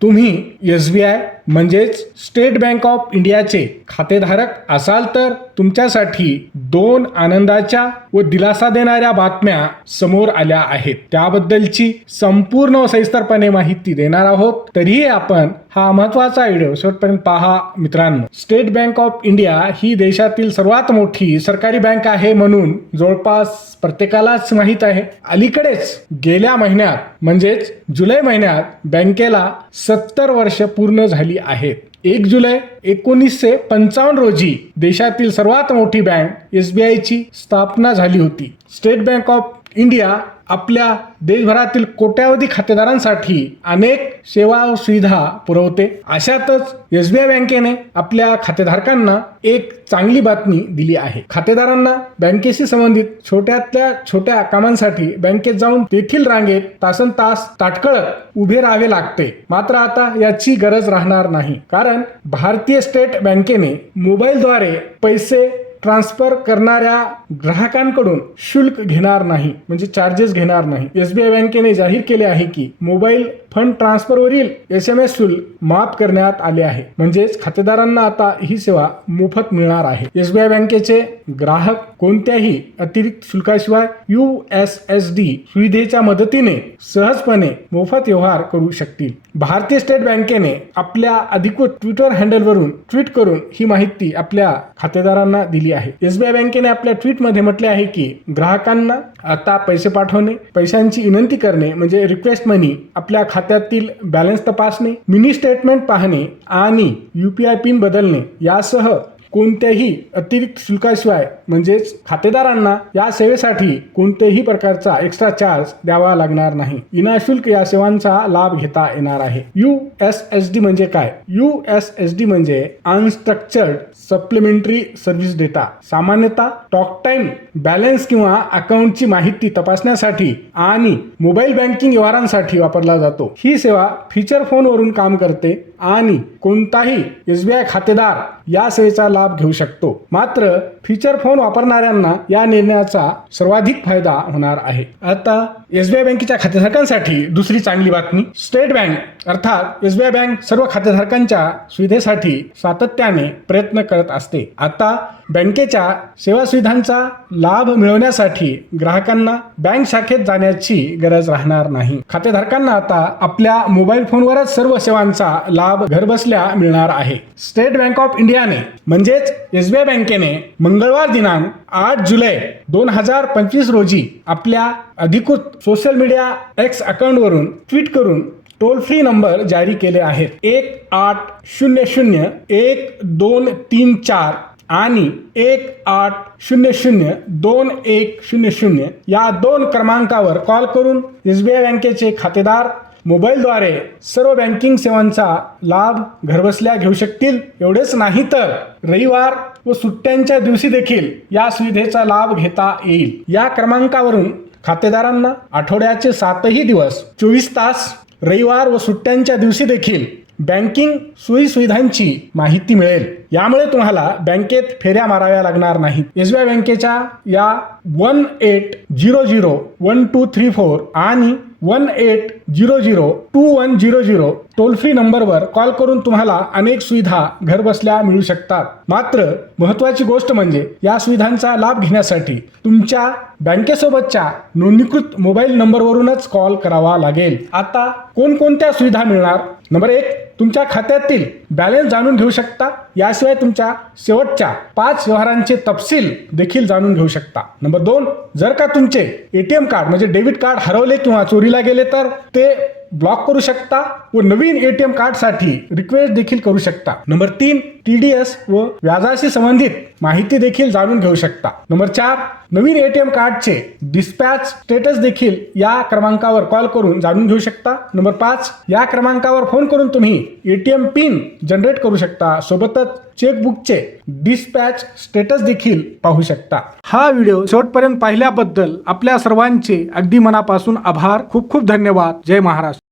तुम्ही S B I म्हणजेच state bank of इंडियाचे खातेधारक असाल तर तुमच्यासाठी दोन आनंदाच्या व दिलासा देणाऱ्या बातम्या समोर आल्या आहेत. त्याबद्दलची संपूर्ण सविस्तरपणे माहिती देणार आहोत. तरीही आपण हा महत्त्वाचा व्हिडिओ शेवटपर्यंत पहा मित्रांनो. स्टेट बँक ऑफ इंडिया ही देशातील सर्वात मोठी सरकारी बँक आहे म्हणून जवळपास प्रत्येकालाच माहीत आहे. अलीकडेच गेल्या महिन्यात म्हणजेच जुलै महिन्यात बँकेला सत्तर वर्ष पूर्ण झाली आहेत. एक जुलै एकोणीसशे पंचावन्न रोजी देशातील सर्वात मोठी बँक एस बी आयची स्थापना झाली होती. स्टेट बँक ऑफ इंडिया आपल्या देशभरातील कोट्यावधी खातेदारांसाठी अनेक सेवा सुविधा पुरवते. अशातच एस बी आय बँकेने आपल्या खातेधारकांना एक चांगली बातमी दिली आहे. खातेदारांना बँकेशी संबंधित छोट्यातल्या छोट्या कामांसाठी बँकेत जाऊन तेथील रांगेत तासन तास ताटकळत उभे राहावे लागते. मात्र आता याची गरज राहणार नाही. कारण भारतीय स्टेट बँकेने मोबाईलद्वारे पैसे ट्रान्सफर करणाऱ्या ग्राहकांकडून शुल्क घेणार नाही म्हणजे चार्जेस घेणार नाही. एसबीआय बँकेने जाहीर केले आहे की मोबाईल फंड ट्रान्सफरवरील एस एम एस शुल्क माफ करण्यात आले आहे. म्हणजेच खातेदारांना आता ही सेवा मोफत मिळणार आहे. एसबीआय बँकेचे ग्राहक कोणत्याही अतिरिक्त शुल्काशिवाय यू एस एस डी सुविधेच्या मदतीने सहजपणे मोफत व्यवहार करू शकतील. भारतीय स्टेट बँकेने आपल्या अधिकृत ट्विटर हँडलवरून ट्विट करून ही माहिती आपल्या खातेदारांना दिली आहे. एसबीआय बँकेने आपल्या ट्विटमध्ये म्हटले आहे की ग्राहकांना आता पैसे पाठवणे पैशांची विनंती करणे म्हणजे रिक्वेस्ट मनी आपल्या खात्यातील बॅलन्स तपासणे मिनी स्टेटमेंट पाहणे आणि युपीआय पिन बदलणे यासह कोणत्याही अतिरिक्त शुल्काशिवाय म्हणजेच खातेदारांना या सेवेसाठी कोणत्याही प्रकारचा एक्स्ट्रा चार्ज द्यावा लागणार नाही. विनाशुल्क या सेवांचा लाभ घेता येणार आहे. यू एस एस डी म्हणजे काय? यू एस एस डी म्हणजे अनस्ट्रक्चर्ड सप्लिमेंटरी सर्व्हिस डेटा सामान्यतः टॉक टाइम बॅलन्स किंवा अकाउंटची माहिती तपासण्यासाठी आणि मोबाईल बँकिंग व्यवहारांसाठी वापरला जातो. ही सेवा फीचर फोनवरून काम करते. आणि कोणताही एसबीआय खातेदार या सेवेचा लाभ घेऊ शकतो. मात्र फीचर फोन वापरणाऱ्यांना या निर्णयाचा सर्वाधिक फायदा होणार आहे. आता एसबीआय बँकेच्या खातेधारकांसाठी दुसरी चांगली बातमी. स्टेट बँक अर्थात एसबीआय बँक सर्व खातेधारकांच्या सुविधेसाठी सातत्याने प्रयत्न करत असते. आता बँकेच्या सेवा सुविधांचा लाभ मिळवण्यासाठी ग्राहकांना बँक शाखेत जाण्याची गरज राहणार नाही. खातेधारकांना आता आपल्या मोबाईल फोनवरच सर्व सेवांचा लाभ घरबसल्या मिळणार आहे. स्टेट बँक ऑफ इंडियाने म्हणजेच एसबीआय बँकेने मंगळवार दिनांक आठ जुलै दोन हजार पंचवीस रोजी आपल्या अधिकृत सोशल मीडिया एक्स अकाउंटवरून ट्विट करून टोल फ्री नंबर जारी केले आहेत. एक आठ शून्य शून्य एक दोन तीन चार आणि एक आठ शून्य शून्य दोन एक शून्य शून्य या दोन क्रमांकावर कॉल करून एस बी आय बँकेचे खातेदार मोबाईलद्वारे सर्व बँकिंग सेवांचा लाभ घरबसल्या घेऊ शकतील. एवढेच नाही तर रविवार व सुट्ट्यांच्या दिवशी देखील या सुविधेचा लाभ घेता येईल. या क्रमांकावरून खातेदारांना आठवड्याचे सातही दिवस चोवीस तास रविवार व सुट्ट्यांच्या दिवशी देखील बँकिंग सोयी सुविधांची माहिती मिळेल. यामुळे तुम्हाला बँकेत फेऱ्या माराव्या लागणार नाहीत. एसबीआय बँकेच्या या one eight zero zero one two three four आणि one eight zero zero two one zero zero toll free नंबरवर कॉल करून तुम्हाला अनेक सुविधा घरबसल्या मिळू शकतात. मात्र महत्वाची गोष्ट म्हणजे या सुविधांचा लाभ घेण्यासाठी तुमच्या बँकेसोबतच्या नोंदणीकृत मोबाईल नंबरवरूनच कॉल करावा लागेल. आता कोणकोणत्या सुविधा मिळणार? नंबर एक तुमच्या खात्यातील बॅलन्स जाणून घेऊ शकता. याशिवाय तुमच्या शेवटच्या पाच व्यवहारांचे तपशील देखील जाणून घेऊ शकता. नंबर दोन जर का तुमचे एटीएम कार्ड म्हणजे डेबिट कार्ड हरवले किंवा चोरीला गेले तर ते ब्लॉक करू शकता व नवीन एटीएम कार्डसाठी रिक्वेस्ट देखील करू शकता. नंबर तीन टी डी एस व व्याजाशी संबंधित माहिती देखील जाणून घेऊ शकता. नंबर चार नवीन एटीएम कार्डचे डिस्पॅच स्टेटस देखील या क्रमांकावर कॉल करून जाणून घेऊ शकता. नंबर पाच या क्रमांकावर फोन करून तुम्ही एटीएम पिन जनरेट करू शकता. सोबतच चेकबुकचे डिस्पॅच स्टेटस देखील पाहू शकता. हा व्हिडिओ शेवटपर्यंत पाहिल्याबद्दल आपल्या सर्वांचे अगदी मनापासून आभार. खूप खूप धन्यवाद. जय महाराष्ट्र.